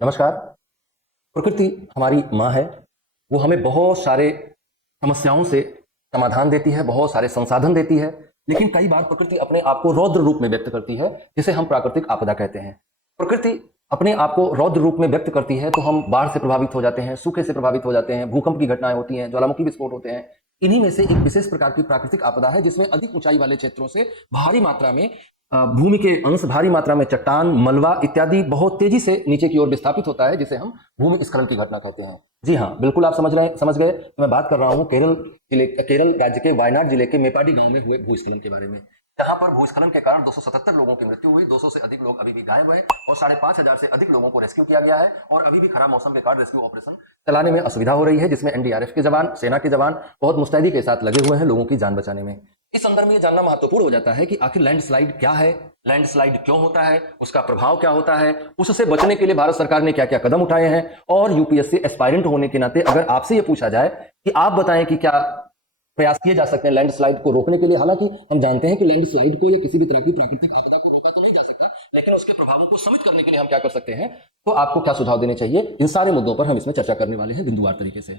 नमस्कार। प्रकृति हमारी माँ है। वो हमें बहुत सारे समस्याओं से समाधान देती है, बहुत सारे संसाधन देती है, लेकिन कई बार प्रकृति अपने आप को रौद्र रूप में व्यक्त करती है, जिसे हम प्राकृतिक आपदा कहते हैं। प्रकृति अपने आप को रौद्र रूप में व्यक्त करती है तो हम बाढ़ से प्रभावित हो जाते हैं, सूखे से प्रभावित हो जाते हैं, भूकंप की घटनाएं होती हैं, ज्वालामुखी विस्फोट होते हैं। इन्हीं में से एक विशेष प्रकार की प्राकृतिक आपदा है जिसमें अधिक ऊंचाई वाले क्षेत्रों से भारी मात्रा में भूमि के अंश, भारी मात्रा में चट्टान, मलबा इत्यादि बहुत तेजी से नीचे की ओर विस्थापित होता है, जिसे हम भूमिस्खलन की घटना कहते हैं। जी हाँ, बिल्कुल आप समझ गए। मैं बात कर रहा हूँ केरल राज्य के वायनाड जिले के मेपाडी गांव में हुए भूस्खलन के बारे में, जहां पर भूस्खलन के कारण 277 लोगों की मृत्यु हुई, 200 से अधिक लोग अभी भी गायब हुए और 5,500 से अधिक लोगों को रेस्क्यू किया गया है। और अभी भी खराब मौसम के कारण रेस्क्यू ऑपरेशन चलाने में असुविधा हो रही है, जिसमें एनडीआरएफ के जवान, सेना के जवान बहुत मुस्तैदी के साथ लगे हुए हैं लोगों की जान बचाने में। इस संदर्भ में ये जानना महत्वपूर्ण हो जाता है कि आखिर लैंडस्लाइड क्या है, लैंडस्लाइड क्यों होता है, उसका प्रभाव क्या होता है, उससे बचने के लिए भारत सरकार ने क्या क्या कदम उठाए हैं। और यूपीएससी एस्पायरेंट होने के नाते अगर आपसे ये पूछा जाए कि आप बताएं कि क्या प्रयास किए जा सकते हैं लैंडस्लाइड को रोकने के लिए। हालांकि हम जानते हैं कि लैंडस्लाइड को या किसी भी तरह की प्राकृतिक आपदा को रोका तो नहीं जा सकता, लेकिन उसके प्रभावों को सीमित करने के लिए हम क्या कर सकते हैं, तो आपको क्या सुझाव देने चाहिए, इन सारे मुद्दों पर हम इसमें चर्चा करने वाले हैं बिंदुवार तरीके से।